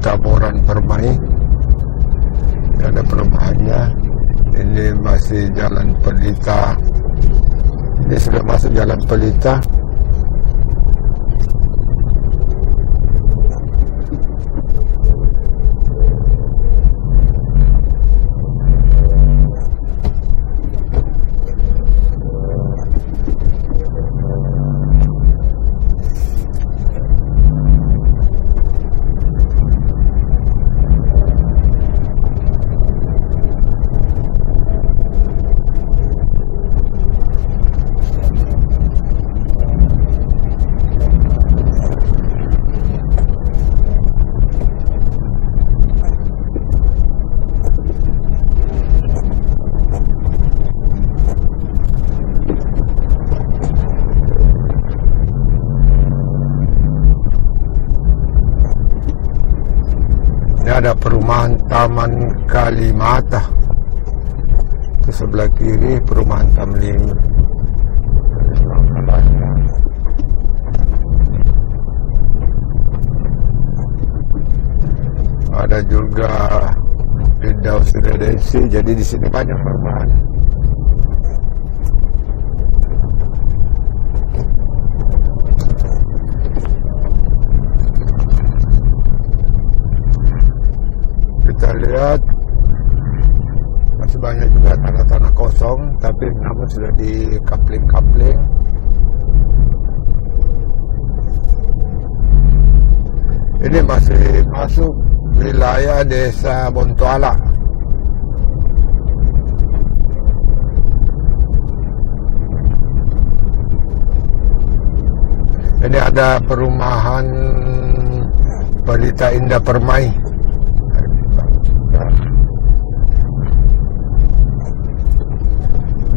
Pelita Boran Permai. Ini ada perumahannya. Ini masih Jalan Pelita. Ini sudah masuk Jalan Pelita. Ada perumahan Taman Kalimata. Itu sebelah kiri perumahan Tamling. Ada juga Firdaus Residensi. Jadi di sini banyak perumahan. Kita lihat masih banyak juga tanah-tanah kosong, tapi namun sudah di kapling-kapling. Ini masih masuk wilayah Desa Bontoala. Ini ada perumahan Pelita Indah Permai.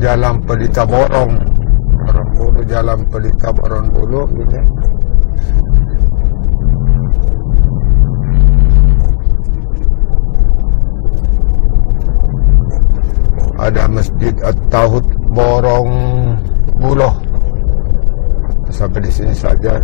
Jalan Pelita Borong Bulu, Jalan Pelita Borong Bulu ini. Ada Masjid At-Tauhid Borong Bulu. Sampai di sini saja.